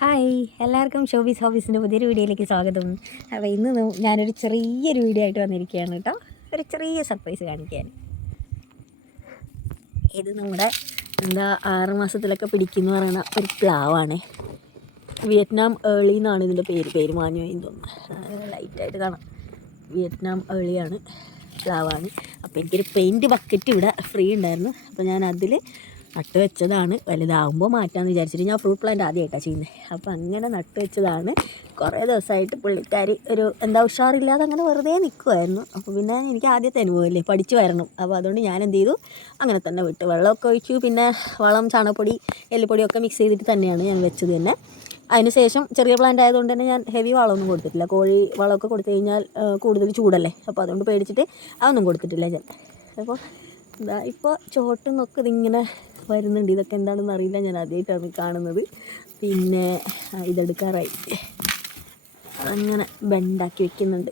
Hi, എല്ലാവർക്കും ഷോബീസ് ഹോബീസിൻ്റെ പുതിയൊരു വീഡിയോയിലേക്ക് സ്വാഗതം. അപ്പോൾ ഇന്ന് ഞാനൊരു ചെറിയൊരു വീഡിയോ ആയിട്ട് വന്നിരിക്കുകയാണ് കേട്ടോ. ഒരു ചെറിയ സർപ്രൈസ് കാണിക്കാൻ. ഇത് നമ്മുടെ 6 മാസത്തിലൊക്കെ പിടിക്കുന്ന പറയുന്ന ഒരു പ്ലാവാണ്. വിയറ്റ്നാം ഏളി എന്നാണ് ഇതിൻ്റെ പേര് മാഞ്ഞു പോയി തോന്നുന്നു. ലൈറ്റായിട്ട് കാണാം. വിയറ്റ്നാം ഏളിയാണ്, പ്ലാവാണ്. അപ്പോൾ എനിക്കൊരു പെയിൻറ്റ് ബക്കറ്റ് ഇവിടെ ഫ്രീ ഉണ്ടായിരുന്നു. അപ്പോൾ ഞാൻ അതിൽ നട്ട് വെച്ചതാണ്. വലുതാകുമ്പോൾ മാറ്റാമെന്ന് വിചാരിച്ചിട്ട് ഞാൻ ഫ്രൂട്ട് പ്ലാന്റ് ആദ്യമായിട്ടാണ് ചെയ്യുന്നത്. അപ്പോൾ അങ്ങനെ നട്ട് വെച്ചതാണ്. കുറേ ദിവസമായിട്ട് പുള്ളിക്കാരി ഉഷാറില്ലാതെ അങ്ങനെ വെറുതെ നിൽക്കുമായിരുന്നു. അപ്പോൾ പിന്നെ എനിക്ക് ആദ്യത്തെ അനുഭവമല്ലേ, പഠിച്ചു വരണം. അപ്പോൾ അതുകൊണ്ട് ഞാൻ എന്ത് ചെയ്തു, അങ്ങനെ തന്നെ വിട്ട് വെള്ളമൊക്കെ ഒഴിച്ചു. പിന്നെ വളം, ചാണകപ്പൊടി, എല്ലുപൊടിയൊക്കെ മിക്സ് ചെയ്തിട്ട് തന്നെയാണ് ഞാൻ വെച്ചത് തന്നെ. അതിന് ശേഷം ചെറിയ പ്ലാന്റ് ആയതുകൊണ്ട് തന്നെ ഞാൻ ഹെവി വളമൊന്നും കൊടുത്തിട്ടില്ല. കോഴി വളമൊക്കെ കൊടുത്തു കഴിഞ്ഞാൽ കൂടുതൽ ചൂടല്ലേ, അപ്പോൾ അതുകൊണ്ട് പേടിച്ചിട്ട് അതൊന്നും കൊടുത്തിട്ടില്ല ഞാൻ. അപ്പോൾ ഇപ്പോൾ ചോട്ടിൽ നിന്നൊക്കെ ഇതിങ്ങനെ വരുന്നുണ്ട്. ഇതൊക്കെ എന്താണെന്ന് അറിയില്ല, ഞാൻ ആദ്യമായിട്ടാണ് കാണുന്നത്. പിന്നെ ഇതെടുക്കാറായി, അതങ്ങനെ ബെൻഡാക്കി വെക്കുന്നുണ്ട്.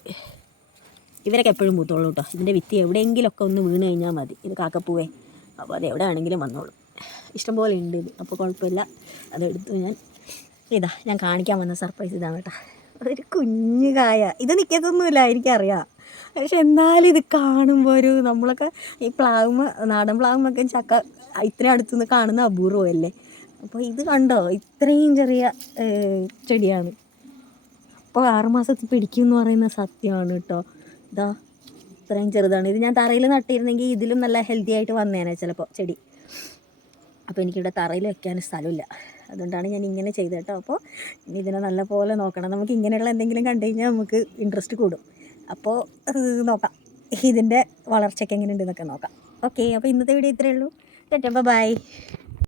ഇവരൊക്കെ എപ്പോഴും പൂത്തോളൂ കേട്ടോ. ഇതിൻ്റെ വിത്ത് എവിടെയെങ്കിലുമൊക്കെ ഒന്ന് വീണ് കഴിഞ്ഞാൽ മതി. ഇത് കാക്കപ്പൂവേ, അപ്പോൾ അത് എവിടെ ആണെങ്കിലും വന്നോളൂ. ഇഷ്ടംപോലെ ഉണ്ട് ഇത്, അപ്പോൾ കുഴപ്പമില്ല. അതെടുത്ത് ഞാൻ കാണിക്കാൻ വന്ന സർപ്രൈസ് ഇതാണ് കേട്ടോ. ഒരു കുഞ്ഞു കായ. ഇത് നിൽക്കത്തൊന്നുമില്ല, എനിക്കറിയാം. പക്ഷെ എന്നാലും ഇത് കാണുമ്പോൾ നമ്മളൊക്കെ ഈ നാടൻ പ്ലാവുമൊക്കെ ചക്ക ഇത്രയും അടുത്തുനിന്ന് കാണുന്ന അപൂർവമല്ലേ. അപ്പോൾ ഇത് കണ്ടോ, ഇത്രയും ചെറിയ ചെടിയാണ്. അപ്പോൾ 6 മാസത്തിൽ പിടിക്കും എന്ന് പറയുന്ന സത്യമാണ് കേട്ടോ. ഇത്രയും ചെറുതാണ്. ഇത് ഞാൻ തറയിൽ നട്ടിരുന്നെങ്കിൽ ഇതിലും നല്ല ഹെൽത്തി ആയിട്ട് വന്നേനെ ചിലപ്പോൾ ചെടി. അപ്പോൾ എനിക്കിവിടെ തറയിൽ വെക്കാൻ സ്ഥലമില്ല, അതുകൊണ്ടാണ് ഞാൻ ഇങ്ങനെ ചെയ്തത് കേട്ടോ. അപ്പോൾ ഇനി ഇതിനെ നല്ലപോലെ നോക്കണം. നമുക്ക് ഇങ്ങനെയുള്ള എന്തെങ്കിലും കണ്ടു കഴിഞ്ഞാൽ നമുക്ക് ഇൻട്രസ്റ്റ് കൂടും. അപ്പോൾ നോക്കാം, ഇതിൻ്റെ വളർച്ചയ്ക്ക് എങ്ങനെയുണ്ടെന്നൊക്കെ നോക്കാം. ഓക്കെ, അപ്പോൾ ഇന്നത്തെ വീഡിയോ ഇത്രയേ ഉള്ളൂ. ബൈ.